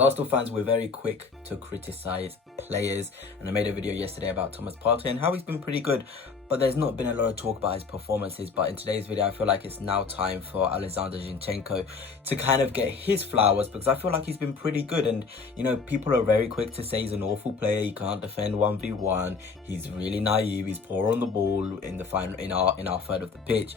Arsenal fans were very quick to criticise players, and I made a video yesterday about Thomas Partey and how he's been pretty good, but there's not been a lot of talk about his performances. But in today's video, I feel like it's now time for Alexander Zinchenko to kind of get his flowers, because I feel like he's been pretty good. And you know, people are very quick to say he's an awful player, he can't defend 1v1, he's really naive, he's poor on the ball in our third of the pitch.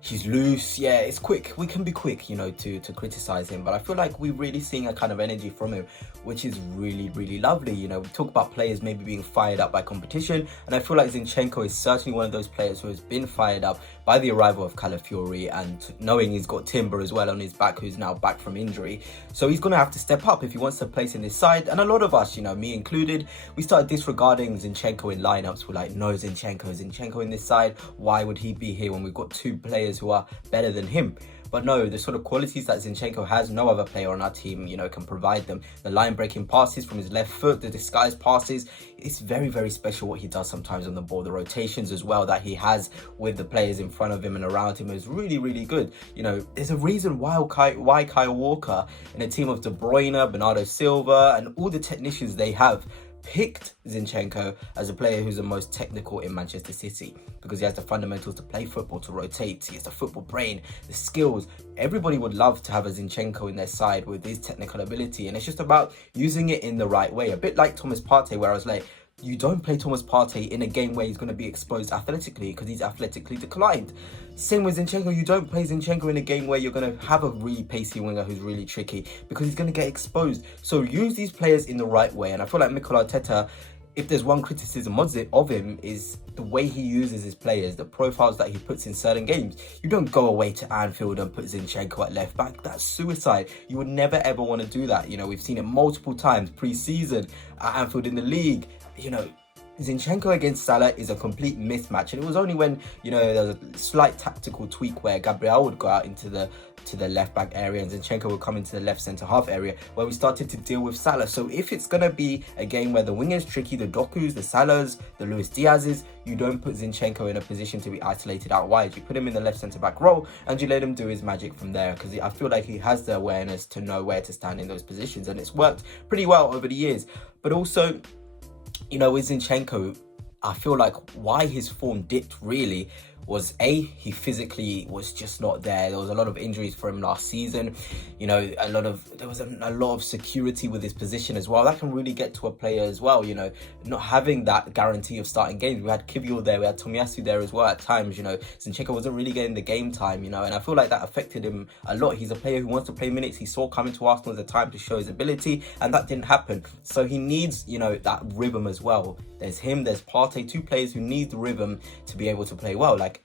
He's loose, yeah, it's quick. We can be quick, you know, to criticize him, but I feel like we're really seeing a kind of energy from him, which is really lovely. You know, we talk about players maybe being fired up by competition, and I feel like Zinchenko is certainly one of those players who has been fired up by the arrival of Calafiori, and knowing he's got Timber as well on his back, who's now back from injury. So he's going to have to step up if he wants to place in his side. And a lot of us, you know, me included, we started disregarding Zinchenko in lineups. We're like, no, Zinchenko in this side, why would he be here when we've got two players who are better than him? But no, the sort of qualities that Zinchenko has, no other player on our team, you know, can provide them. The line-breaking passes from his left foot, the disguise passes, it's very special what he does sometimes on the ball. The rotations as well that he has with the players in front of him and around him is really good. You know, there's a reason why Kyle Walker in a team of De Bruyne, Bernardo Silva, and all the technicians they have picked Zinchenko as a player who's the most technical in Manchester City, because he has the fundamentals to play football, to rotate, he has the football brain, the skills. Everybody would love to have a Zinchenko in their side with his technical ability, and it's just about using it in the right way. A bit like Thomas Partey, where I was like, you don't play Thomas Partey in a game where he's going to be exposed athletically, because he's athletically declined. Same with Zinchenko, you don't play Zinchenko in a game where you're going to have a really pacey winger who's really tricky, because he's going to get exposed. So use these players in the right way. And I feel like Mikel Arteta, if there's one criticism of him, is the way he uses his players, the profiles that he puts in certain games. You don't go away to Anfield and put Zinchenko at left back. That's suicide. You would never ever want to do that. You know, we've seen it multiple times pre-season at Anfield in the league. You know, Zinchenko against Salah is a complete mismatch, and it was only when, you know, there was a slight tactical tweak where Gabriel would go out into the left back area and Zinchenko would come into the left centre half area, where we started to deal with Salah. So if it's going to be a game where the wing is tricky, the Dokus, the Salahs, the Luis Diaz's, you don't put Zinchenko in a position to be isolated out wide. You put him in the left centre back role and you let him do his magic from there, because I feel like he has the awareness to know where to stand in those positions, and it's worked pretty well over the years. But also, you know, with Zinchenko, I feel like why his form dipped really was he physically was just not there. There was a lot of injuries for him last season. You know, there was a lot of security with his position as well. That can really get to a player as well, you know, not having that guarantee of starting games. We had Kivior there, we had Tomiyasu there as well at times. You know, Zinchenko wasn't really getting the game time, you know, and I feel like that affected him a lot. He's a player who wants to play minutes. He saw coming to Arsenal as a time to show his ability, and that didn't happen. So he needs, you know, that rhythm as well. There's him, there's Partey, two players who need the rhythm to be able to play well. Like,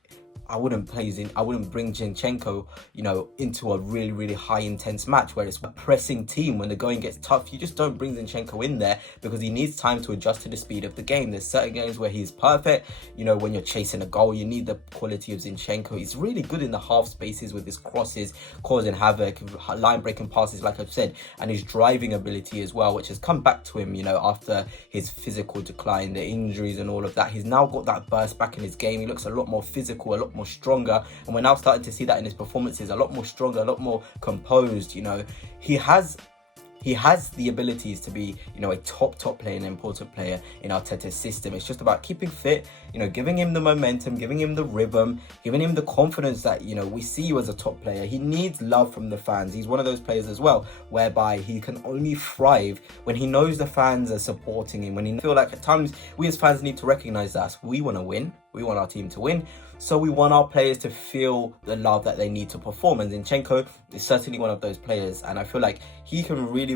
I wouldn't bring Zinchenko, you know, into a really high intense match where it's a pressing team. When the going gets tough, you just don't bring Zinchenko in there, because he needs time to adjust to the speed of the game. There's certain games where he's perfect, you know, when you're chasing a goal, you need the quality of Zinchenko. He's really good in the half spaces with his crosses, causing havoc, line breaking passes, like I've said, and his driving ability as well, which has come back to him, you know, after his physical decline, the injuries and all of that. He's now got that burst back in his game. He looks a lot more physical, a lot more stronger, and we're now starting to see that in his performances, a lot more stronger, a lot more composed. You know, he has the abilities to be, you know, a top player, an important player in Arteta's system. It's just about keeping fit, you know, giving him the momentum, giving him the rhythm, giving him the confidence that, you know, we see you as a top player. He needs love from the fans. He's one of those players as well, whereby he can only thrive when he knows the fans are supporting him, when he feel like at times we as fans need to recognize that we want to win. We want our team to win. So we want our players to feel the love that they need to perform. And Zinchenko is certainly one of those players. And I feel like he can really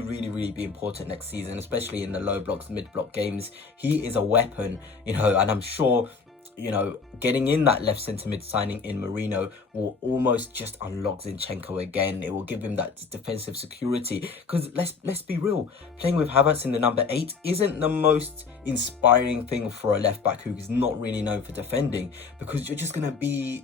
be important next season, especially in the low blocks, mid block games. He is a weapon, you know, and I'm sure, you know, getting in that left centre mid signing in Marino will almost just unlock Zinchenko again. It will give him that defensive security, because let's be real, playing with Havertz in the number 8 isn't the most inspiring thing for a left back who is not really known for defending, because you're just going to be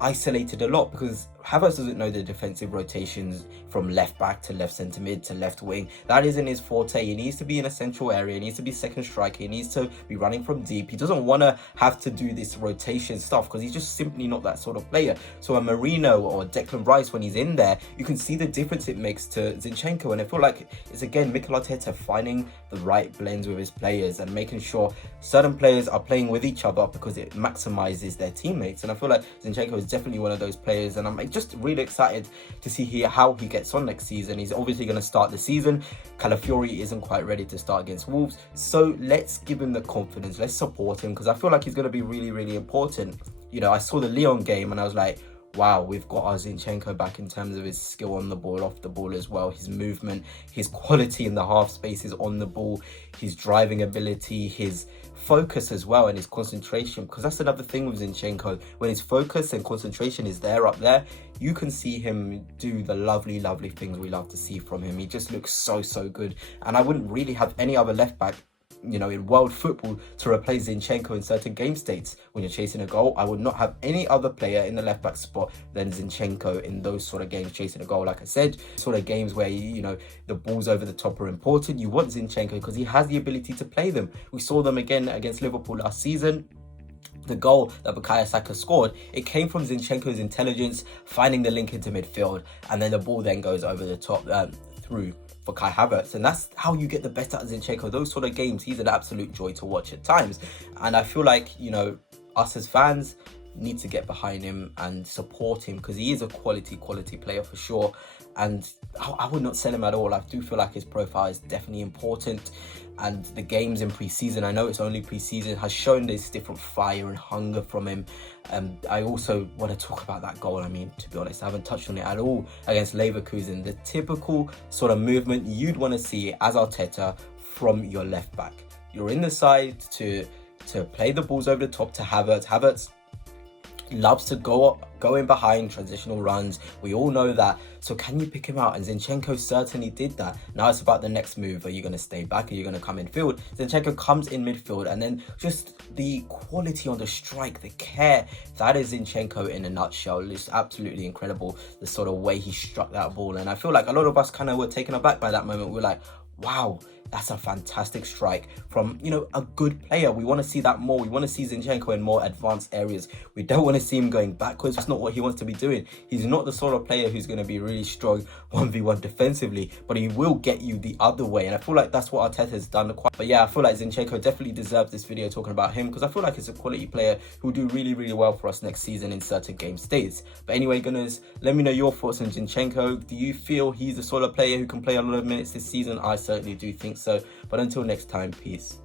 isolated a lot, because Havertz doesn't know the defensive rotations from left back to left centre mid to left wing. That isn't his forte. He needs to be in a central area. He needs to be second striker. He needs to be running from deep. He doesn't want to have to do this rotation stuff because he's just simply not that sort of player. So a Marino or Declan Rice, when he's in there, you can see the difference it makes to Zinchenko. And I feel like it's, again, Mikel Arteta finding the right blends with his players and making sure certain players are playing with each other because it maximizes their teammates. And I feel like Zinchenko is definitely one of those players, and I'm just really excited to see how he gets on next season. He's obviously going to start the season. Calafiori isn't quite ready to start against Wolves, so let's give him the confidence, let's support him, because I feel like he's going to be really, really important. You know, I saw the Lyon game and I was like, wow, we've got our Zinchenko back in terms of his skill on the ball, off the ball as well, his movement, his quality in the half spaces on the ball, his driving ability, his focus as well, and his concentration, because that's another thing with Zinchenko. When his focus and concentration is there up there, you can see him do the lovely, lovely things we love to see from him. He just looks so, so good, and I wouldn't really have any other left back, you know, in world football to replace Zinchenko in certain game states. When you're chasing a goal, I would not have any other player in the left back spot than Zinchenko in those sort of games, chasing a goal. Like I said, sort of games where, you know, the balls over the top are important. You want Zinchenko because he has the ability to play them. We saw them again against Liverpool last season. The goal that Bukayo Saka scored, it came from Zinchenko's intelligence, finding the link into midfield, and then the ball then goes over the top through for Kai Havertz, and that's how you get the best out of Zinchenko. Those sort of games, he's an absolute joy to watch at times, and I feel like, you know, us as fans need to get behind him and support him because he is a quality player for sure. And I would not sell him at all. I do feel like his profile is definitely important, and the games in pre-season, I know it's only pre-season, has shown this different fire and hunger from him. I also want to talk about that goal. I mean, to be honest, I haven't touched on it at all against Leverkusen. The typical sort of movement you'd want to see as Arteta from your left back. You're in the side to play the balls over the top to Havertz. Havertz loves to go in behind transitional runs. We all know that. So can you pick him out? And Zinchenko certainly did that. Now it's about the next move. Are you going to stay back? Are you going to come in field? Zinchenko comes in midfield, and then just the quality on the strike, the care, that is Zinchenko in a nutshell. It's absolutely incredible, the sort of way he struck that ball. And I feel like a lot of us kind of were taken aback by that moment. We're like, wow, that's a fantastic strike from, you know, a good player. We want to see that more. We want to see Zinchenko in more advanced areas. We don't want to see him going backwards. That's not what he wants to be doing. He's not the sort of player who's going to be really strong 1v1 defensively, but he will get you the other way. And I feel like that's what Arteta's done. But yeah, I feel like Zinchenko definitely deserves this video talking about him, because I feel like it's a quality player who will do really, really well for us next season in certain game states. But anyway, Gunners, let me know your thoughts on Zinchenko. Do you feel he's the sort of player who can play a lot of minutes this season? I certainly do think so. But until next time, peace.